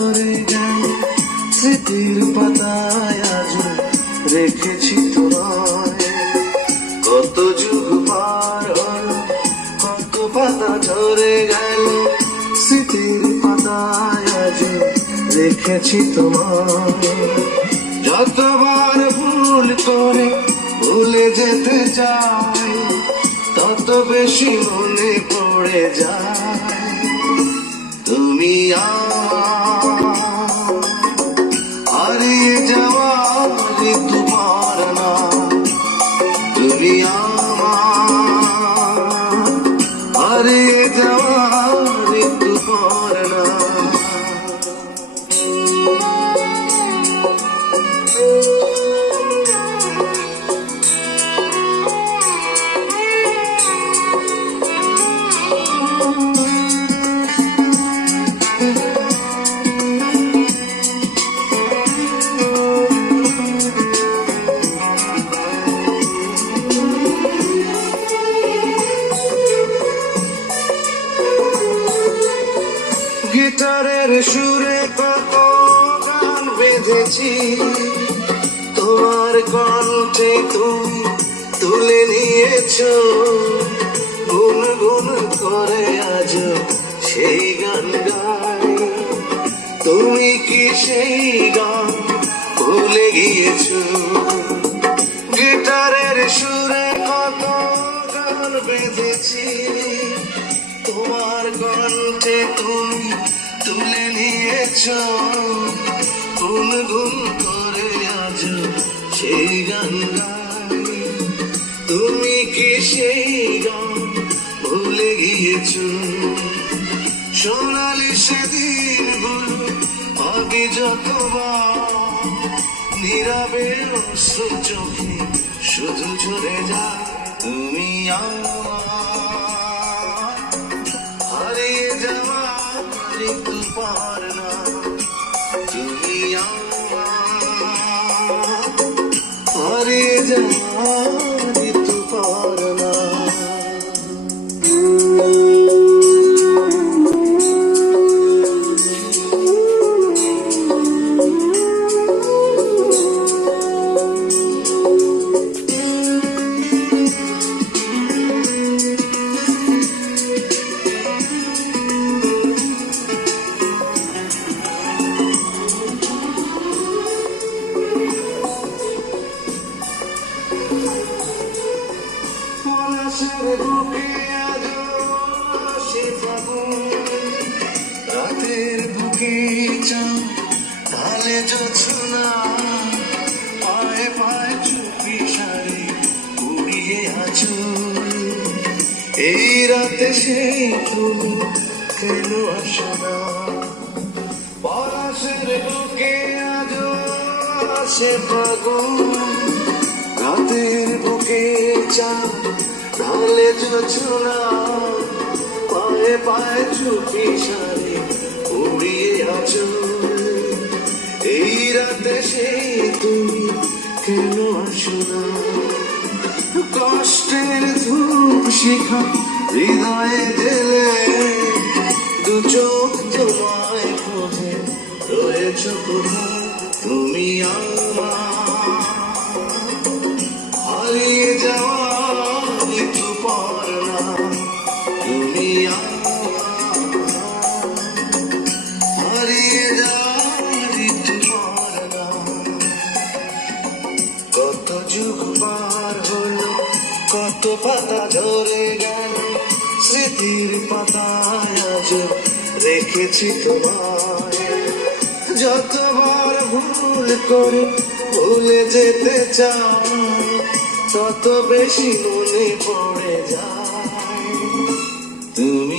ঝরে গেল স্মৃতির পাতায় আজ রেখেছি তোমায়। কত যুগ পার হলো, কত পাতা ঝরে গেল, স্মৃতির পাতায় আজ রেখেছি তোমায়। যতবার ভুল করে ভুলে যেতে চাই, তত বেশি মনে পড়ে যায়। তুমি আমার you don't সুরে কত গান বেঁধেছি। তোমার কণ্ঠে তুমি তুলে নিয়েছো। গুন গুন করে আজ সেই গান গাই। তুমি কি সেই গান ভুলে গিয়েছো? গিটারের সুরে গুন গুন করে আজ সেই গান তুমি কি সেই গান ভুলে গিয়েছ? সোনালি সেদিনগুলো আগে যতবার। নীরবে অশ্রু চোখে শুধু ঝরে যায়। তুমি আমার Deus. রাতের বুকে চাঁদ ঢালে জোছনা পায়ে পায়ে চুপি সারে উড়িয়ে আছো এই রাতে সেই তুমি কেন আসো না পলাশের বুকে আজ আসে ফাগুন রাতের বুকে চাঁদ ঢালে জোছনা পায়ে পায়ে চুপি সারে উড়িয়ে আছো। এই রাতে সেই তুমি কেন আসো না? কষ্টের ধূপ শিখা হৃদয়ে দিলে দু চোখ তোমায় খোঁজে, রয়েছ কোথায় তুমি আমার? যুগ পার হলো, কত পাতা ঝরে গেল, স্মৃতির পাতায় আজ রেখেছি তোমায়। যতবার ভুল করে ভুলে যেতে চাও, তত বেশি মনে পড়ে যায়। তুমি